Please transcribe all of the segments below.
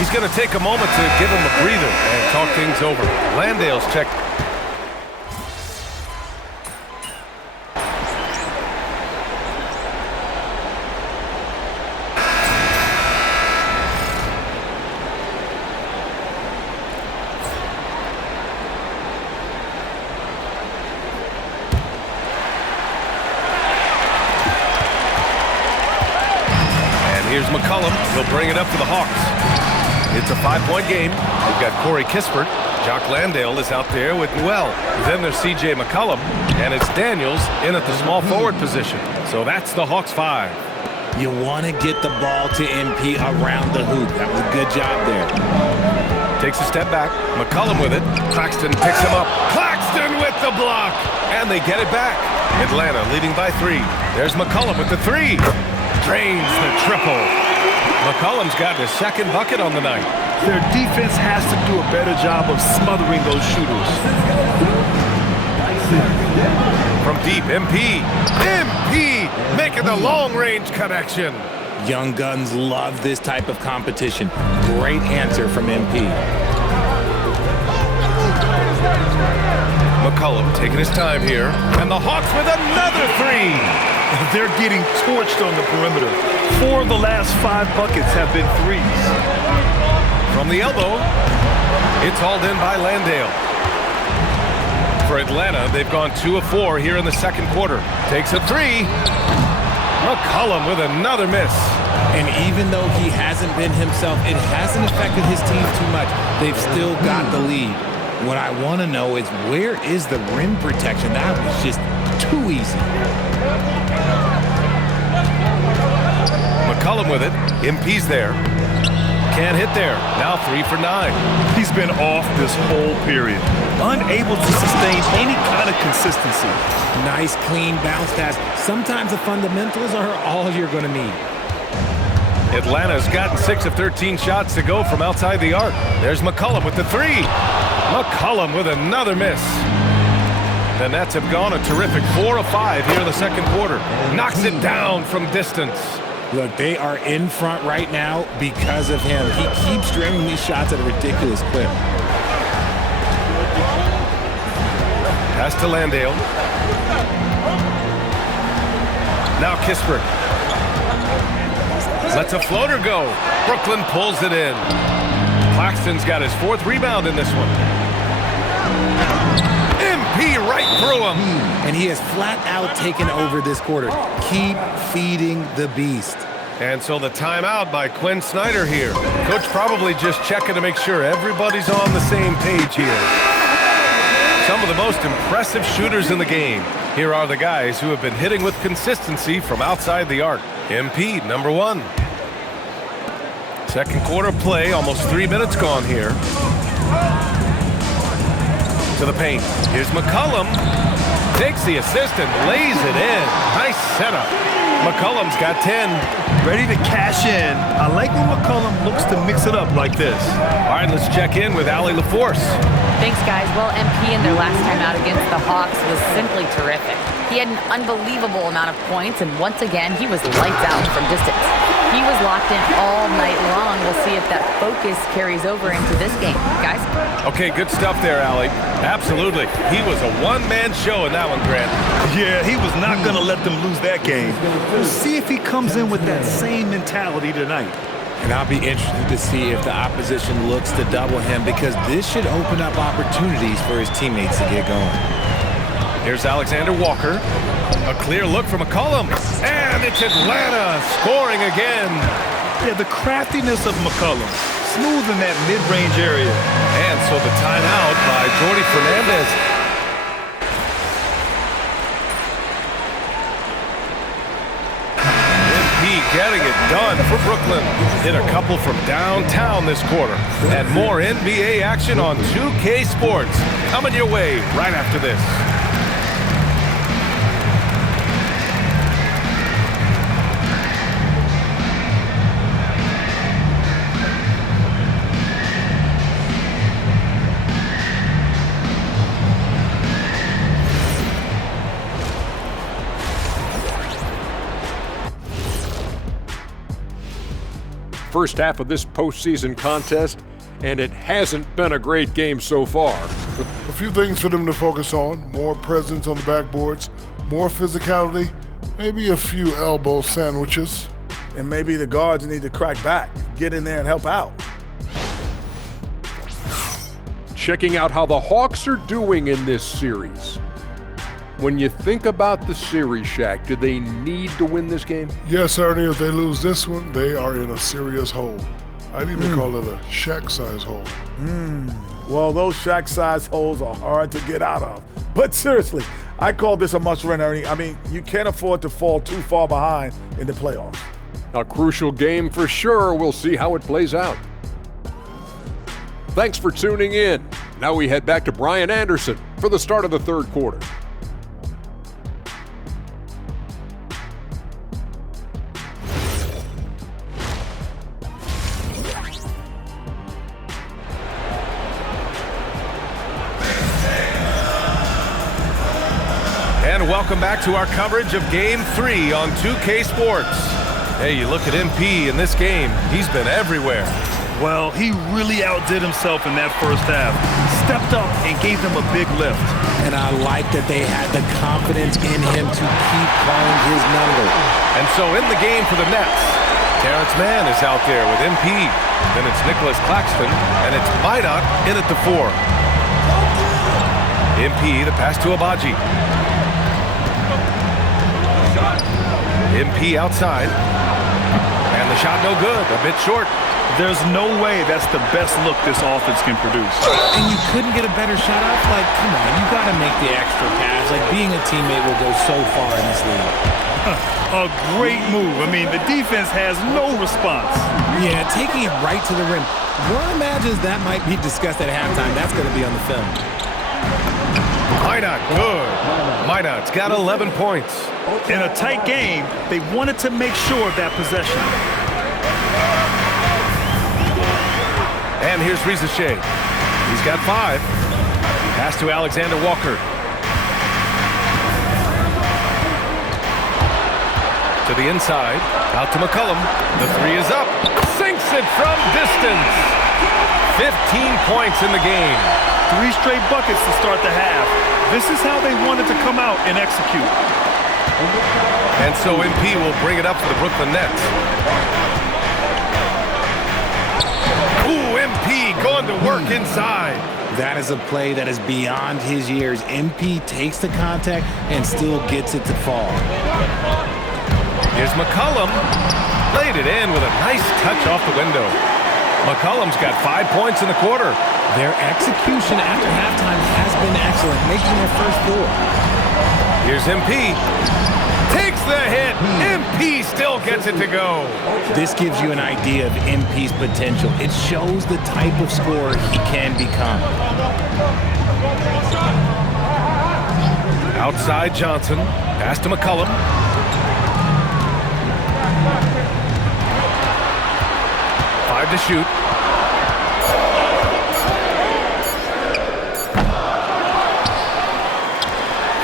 He's going to take a moment to give him a breather and talk things over. Landale's check. Here's McCollum. He'll bring it up to the Hawks. It's a 5-point game. We've got Corey Kispert. Jock Landale is out there with Newell. Then there's C.J. McCollum. And it's Daniels in at the small forward position. So that's the Hawks 5. You want to get the ball to MP around the hoop. That was a good job there. Takes a step back. McCollum with it. Claxton picks him up. Claxton with the block. And they get it back. Atlanta leading by 3. There's McCollum with the 3. Drains the triple. McCollum's got his second bucket on the night. Their defense has to do a better job of smothering those shooters. From deep, MP. MP making the long-range connection. Young Guns love this type of competition. Great answer from MP. McCollum taking his time here. And the Hawks with another 3. They're getting torched on the perimeter. 4 of the last 5 buckets have been threes. From the elbow, it's hauled in by Landale. For Atlanta, they've gone 2 of 4 here in the second quarter. Takes a 3. McCollum with another miss. And even though he hasn't been himself, it hasn't affected his team too much. They've still got the lead. What I want to know is, where is the rim protection? That was just too easy. McCollum with it. MP's there. Can't hit there. Now 3 for 9. He's been off this whole period. Unable to sustain any kind of consistency. Nice, clean bounce pass. Sometimes the fundamentals are all you're going to need. Atlanta's gotten 6 of 13 shots to go from outside the arc. There's McCollum with the 3. McCollum with another miss. The Nets have gone a terrific 4 of 5 here in the second quarter. Knocks it down from distance. Look, they are in front right now because of him. He keeps draining these shots at a ridiculous clip. Pass to Landale. Now Kispert. Lets a floater go. Brooklyn pulls it in. Claxton's got his 4th rebound in this one. MP right through him. And he has flat out taken over this quarter. Keep feeding the beast. And so the timeout by Quinn Snyder here. Coach probably just checking to make sure everybody's on the same page here. Some of the most impressive shooters in the game. Here are the guys who have been hitting with consistency from outside the arc. MP, number 1. Second quarter play, almost 3 minutes gone here. To the paint. Here's McCollum. Takes the assist and lays it in. Nice setup. McCollum's got 10. Ready to cash in. I like when McCollum looks to mix it up like this. All right, let's check in with Allie LaForce. Thanks, guys. Well, MP in their last time out against the Hawks was simply terrific. He had an unbelievable amount of points, and once again, he was lights out from distance. He was locked in all night long. We'll see if that focus carries over into this game. Guys? Okay, good stuff there, Allie. Absolutely. He was a one-man show in that one, Grant. Yeah, he was not going to let them lose that game. We'll see if he comes in with that same mentality tonight. And I'll be interested to see if the opposition looks to double him, because this should open up opportunities for his teammates to get going. Here's Alexander Walker. A clear look from McCollum. And it's Atlanta scoring again. Yeah, the craftiness of McCollum. Smooth in that mid-range area. And so the timeout by Jordi Fernandez. MP getting it done for Brooklyn. Hit a couple from downtown this quarter. And more NBA action on 2K Sports. Coming your way right after this. first half of this postseason contest, and it hasn't been a great game so far. A few things for them to focus on: more presence on the backboards, more physicality, maybe a few elbow sandwiches. And maybe the guards need to crack back, get in there and help out. Checking out how the Hawks are doing in this series. When you think about the series, Shaq, do they need to win this game? Yes, Ernie, if they lose this one, they are in a serious hole. I'd even call it a Shaq-size hole. Well, those Shaq-size holes are hard to get out of. But seriously, I call this a must-win, Ernie. I mean, you can't afford to fall too far behind in the playoffs. A crucial game for sure. We'll see how it plays out. Thanks for tuning in. Now we head back to Brian Anderson for the start of the third quarter. And welcome back to our coverage of Game 3 on 2K Sports. Hey, you look at MP in this game, he's been everywhere. Well, he really outdid himself in that first half. Stepped up and gave them a big lift. And I like that they had the confidence in him to keep calling his number. And so in the game for the Nets, Terrence Mann is out there with MP. Then it's Nicholas Claxton, and it's Minot in at the 4. MP, the pass to Abaji. MP outside, and the shot no good, a bit short. There's no way that's the best look this offense can produce. And you couldn't get a better shot off? Like, come on, you got to make the extra pass. Like, being a teammate will go so far in this league. A great move. I mean, the defense has no response. Yeah, taking it right to the rim. One imagines that might be discussed at halftime. That's going to be on the film. Minot, good. Minot's got 11 points. In a tight game, they wanted to make sure of that possession. And here's Reza Shea. He's got 5. Pass to Alexander Walker. To the inside, out to McCollum. The 3 is up. Sinks it from distance. 15 points in the game. 3 straight buckets to start the half. This is how they wanted to come out and execute. And so MP will bring it up for the Brooklyn Nets. Ooh, MP going to work inside. That is a play that is beyond his years. MP takes the contact and still gets it to fall. Here's McCollum. Laid it in with a nice touch off the window. McCollum's got 5 points in the quarter. Their execution after halftime has been excellent, making their first 4. Here's MP. Takes the hit. MP still gets it to go. This gives you an idea of MP's potential. It shows the type of scorer he can become. Outside Johnson. Pass to McCollum. Five to shoot.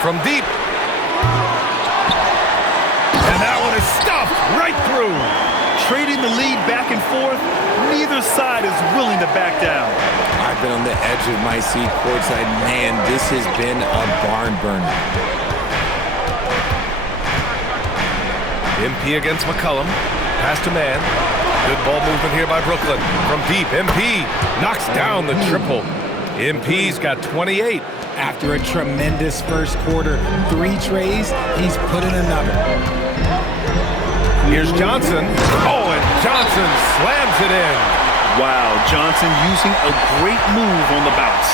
From deep. And that one is stuffed right through. Trading the lead back and forth, neither side is willing to back down. I've been on the edge of my seat courtside. Man, this has been a barn burner. MP against McCollum. Pass to Mann. Good ball movement here by Brooklyn. From deep, MP knocks down the triple. MP's got 28. After a tremendous first quarter, 3 trays, he's put in another. Here's Johnson. Oh, and Johnson slams it in. Wow, Johnson using a great move on the bounce.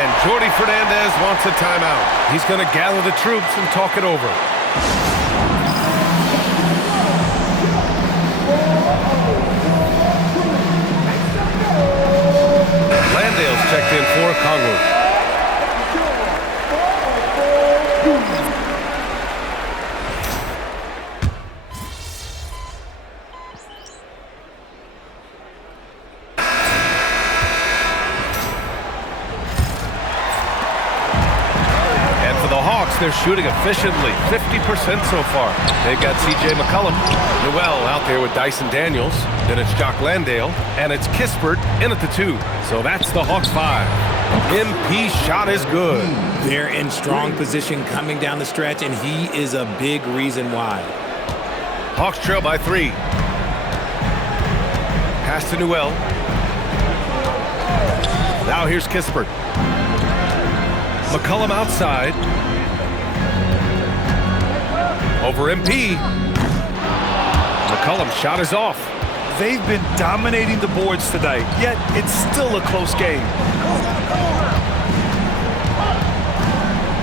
And Jordi Fernandez wants a timeout. He's going to gather the troops and talk it over. Landale's checked in for Congo. they're shooting efficiently, 50% so far. They've got C.J. McCollum, Noel out there with Dyson Daniels. Then it's Jock Landale, and it's Kispert in at the 2. So that's the Hawks 5. MP shot is good. They're in strong position coming down the stretch, and he is a big reason why. Hawks trail by 3. Pass to Noel. Now here's Kispert. McCollum outside. Over MP. McCollum's shot is off. They've been dominating the boards tonight, yet it's still a close game.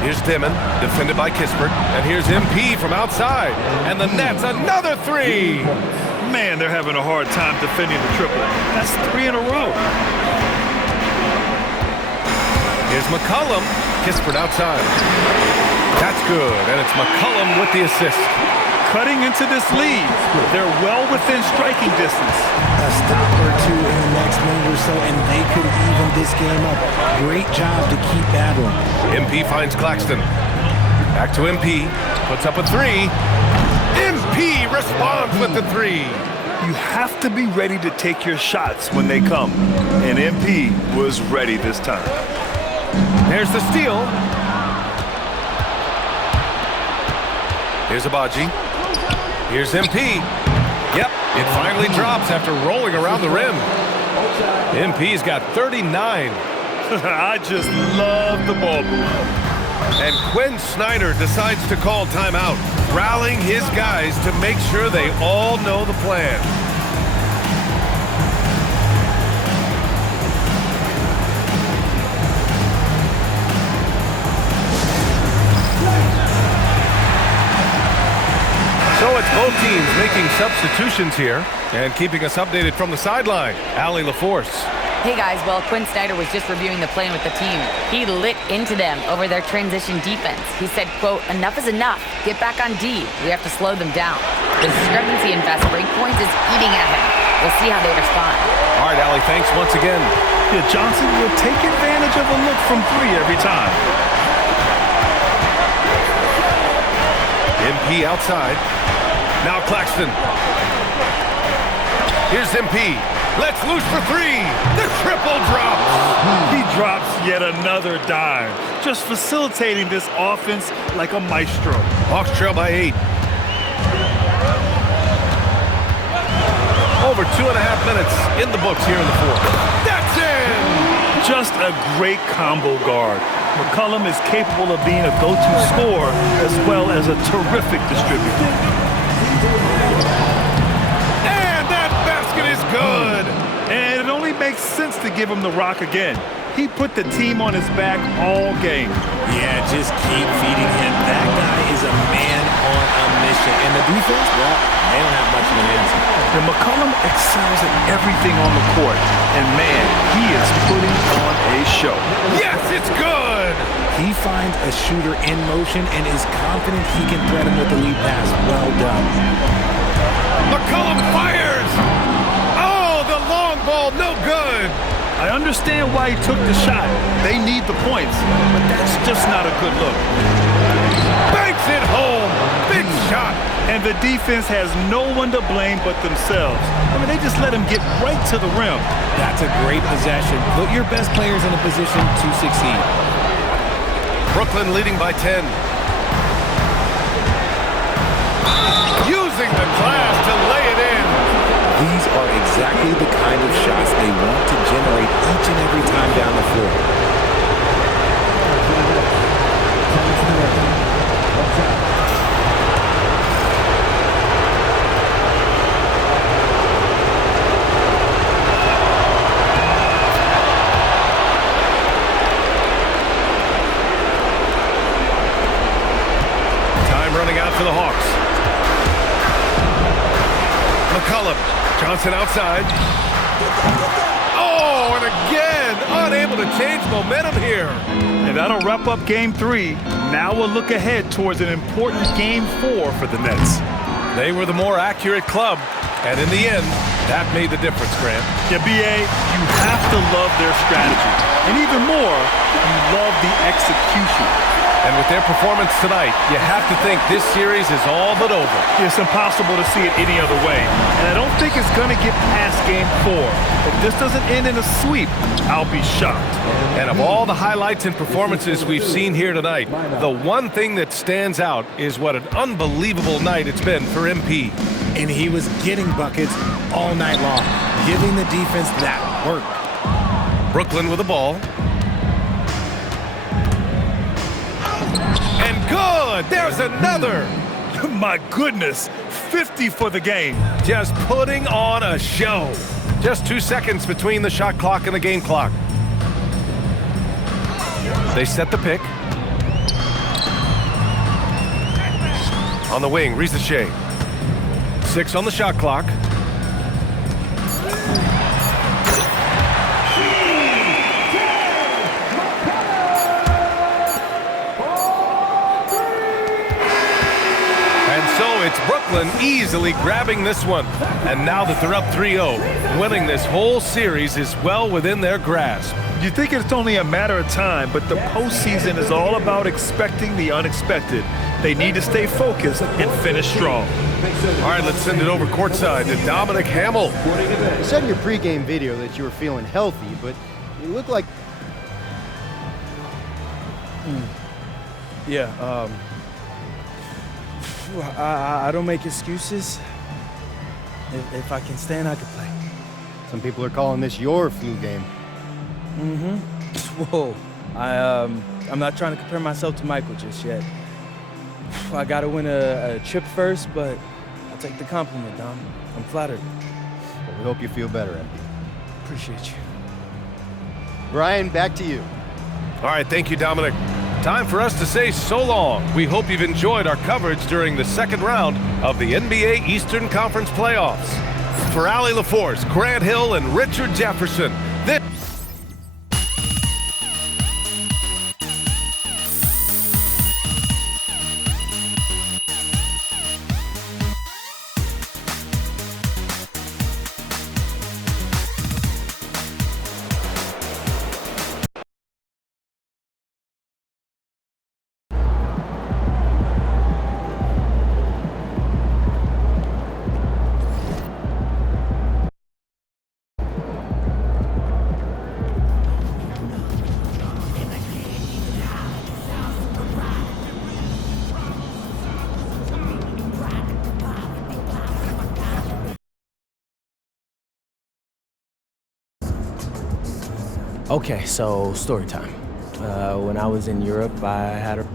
Here's Dimon, defended by Kispert. And here's MP from outside. And the Nets, another 3. Man, they're having a hard time defending the triple. That's 3 in a row. Here's McCollum. Kispert outside. That's good, and it's McCollum with the assist. Cutting into this lead. They're well within striking distance. A stop or two in the next minute or so, and they could even this game up. Great job to keep battling. MP finds Claxton. Back to MP. Puts up a 3. MP responds with the 3. You have to be ready to take your shots when they come. And MP was ready this time. There's the steal. Here's Abaji. Here's MP. Yep, it finally drops after rolling around the rim. MP's got 39. I just love the ball move. And Quinn Snyder decides to call timeout, rallying his guys to make sure they all know the plan. So it's both teams making substitutions here and keeping us updated from the sideline. Allie LaForce. Hey guys, well, Quinn Snyder was just reviewing the plan with the team. He lit into them over their transition defense. He said, quote, "Enough is enough. Get back on D. We have to slow them down." The discrepancy in fast break points is eating at him. We'll see how they respond. All right, Allie, thanks once again. Yeah, Johnson will take advantage of a look from 3 every time. MP outside. Now Claxton. Here's MP. Let's loose for 3. The triple drops. He drops yet another dime, just facilitating this offense like a maestro. Hawks trail by 8. Over 2.5 minutes in the books here in the 4th. That's in! Just a great combo guard. McCollum is capable of being a go-to scorer as well as a terrific distributor. And that basket is good! And it only makes sense to give him the rock again. He put the team on his back all game. Yeah, just keep feeding him. That guy is a man on a mission. And the defense, well, they don't have much of an answer. And McCollum excels at everything on the court. And man, he is putting on a show. Yes, it's good! He finds a shooter in motion and is confident he can thread him with the lead pass. Well done. McCollum fires! Oh, the long ball, no good! I understand why he took the shot. They need the points, but that's just not a good look. Banks it home! Big shot! And the defense has no one to blame but themselves. I mean, they just let him get right to the rim. That's a great possession. Put your best players in a position to succeed. Brooklyn leading by 10. Using the glass to lay it in. These are exactly the kind of shots they want to generate each and every time down the floor. Time running out for the Hawks. McCollum. Johnson outside. Oh, and again, unable to change momentum here. And that'll wrap up Game 3. Now we'll look ahead towards an important Game 4 for the Nets. They were the more accurate club, and in the end, That made the difference, Grant. Yeah, B.A., you have to love their strategy. And even more, you love the execution. And with their performance tonight, you have to think this series is all but over. It's impossible to see it any other way. And I don't think it's going to get past Game 4. If this doesn't end in a sweep, I'll be shocked. And of all the highlights and performances we've seen here tonight, the one thing that stands out is what an unbelievable night it's been for MP. And he was getting buckets all night long, giving the defense that work. Brooklyn with the ball. And good! There's another! My goodness, 50 for the game. Just putting on a show. Just 2 seconds between the shot clock and the game clock. They set the pick. On the wing, Risache. 6 on the shot clock. It's Brooklyn easily grabbing this one. And now that they're up 3-0, winning this whole series is well within their grasp. You think it's only a matter of time, but the postseason is all about expecting the unexpected. They need to stay focused and finish strong. All right, let's send it over courtside to Dominic Hamill. You said in your pregame video that you were feeling healthy, but you look like... Yeah, I don't make excuses. If I can stand, I can play. Some people are calling this your flu game. Whoa. I'm not trying to compare myself to Michael just yet. I got to win a chip first, but I'll take the compliment, Dom. I'm flattered. Well, we hope you feel better, MP. Appreciate you. Brian, back to you. All right, thank you, Dominic. Time for us to say so long. We hope you've enjoyed our coverage during the second round of the NBA Eastern Conference Playoffs. For Allie LaForce, Grant Hill, and Richard Jefferson, this Okay, so story time. When I was in Europe, I had a...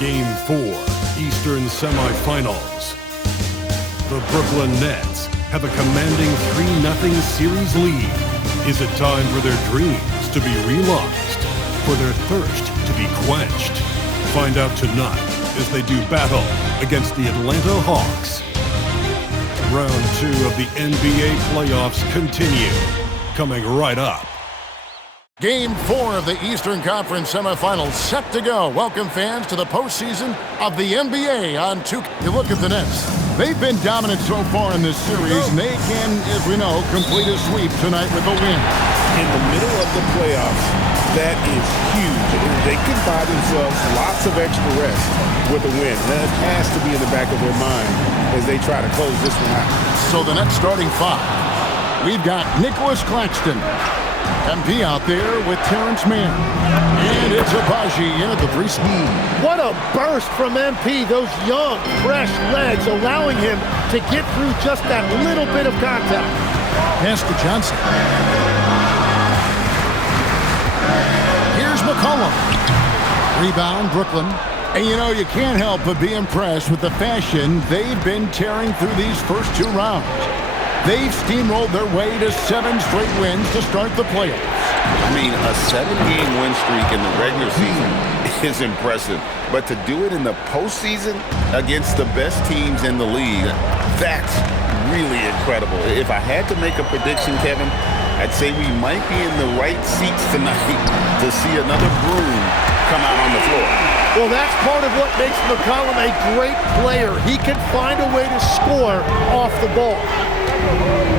Game 4, Eastern Semifinals. The Brooklyn Nets have a commanding 3-0 series lead. Is it time for their dreams to be realized? For their thirst to be quenched? Find out tonight as they do battle against the Atlanta Hawks. Round 2 of the NBA playoffs continue. Coming right up. Game 4 of the Eastern Conference semifinals set to go. Welcome, fans, to the postseason of the NBA on 2K. You look at the Nets. They've been dominant so far in this series, and they can, as we know, complete a sweep tonight with a win. In the middle of the playoffs, that is huge. They could buy themselves lots of extra rest with a win. That has to be in the back of their mind as they try to close this one out. So the Nets starting 5. We've got Nicholas Claxton. MP out there with Terrence Mann. And it's Agbaji in at the 3 spot. What a burst from MP. Those young, fresh legs allowing him to get through just that little bit of contact. Pass to Johnson. Here's McCollum. Rebound, Brooklyn. And you know, you can't help but be impressed with the fashion they've been tearing through these first 2 rounds. They've steamrolled their way to 7 straight wins to start the playoffs. I mean, a 7-game win streak in the regular season is impressive. But to do it in the postseason against the best teams in the league, that's really incredible. If I had to make a prediction, Kevin, I'd say we might be in the right seats tonight to see another broom come out on the floor. Well, that's part of what makes McCollum a great player. He can find a way to score off the ball.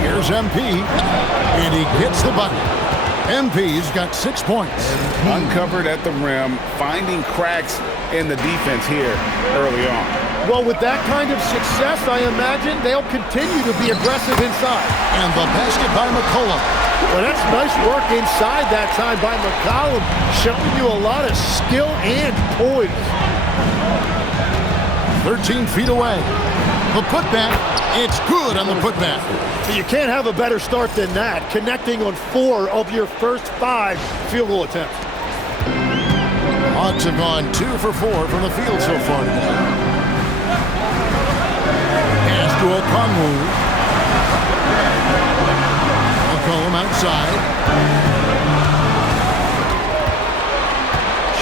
Here's MP, and he gets the bucket. MP's got 6 points. Uncovered at the rim, finding cracks in the defense here early on. Well, with that kind of success, I imagine they'll continue to be aggressive inside. And the basket by McCollum. Well, that's nice work inside that time by McCollum, showing you a lot of skill and poise. 13 feet away. The putback, it's good on the putback. You can't have a better start than that, connecting on 4 of your first 5 field goal attempts. Hawks have gone 2 for 4 from the field so far today. Pass to Okongwu. McCollum outside.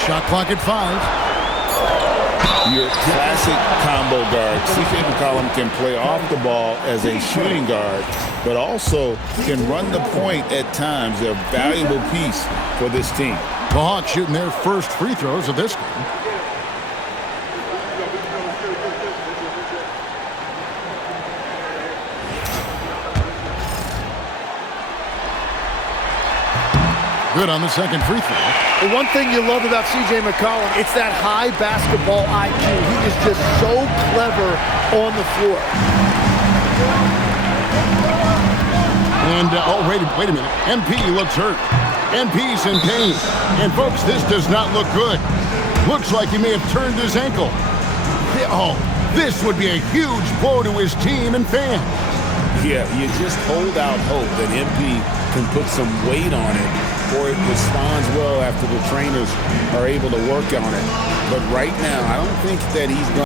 Shot clock at 5. Your classic combo guard. C.J. McCollum can play off the ball as a shooting guard, but also can run the point at times. They're a valuable piece for this team. The Hawks shooting their first free throws of this game. Good on the second free throw. The one thing you love about C.J. McCollum, it's that high basketball IQ. He is just so clever on the floor. And, wait a minute. MP looks hurt. MP's in pain. And, folks, this does not look good. Looks like he may have turned his ankle. Oh, this would be a huge blow to his team and fans. Yeah, you just hold out hope that MP can put some weight on it, or it responds well after the trainers are able to work on it. But right now, I don't think that he's going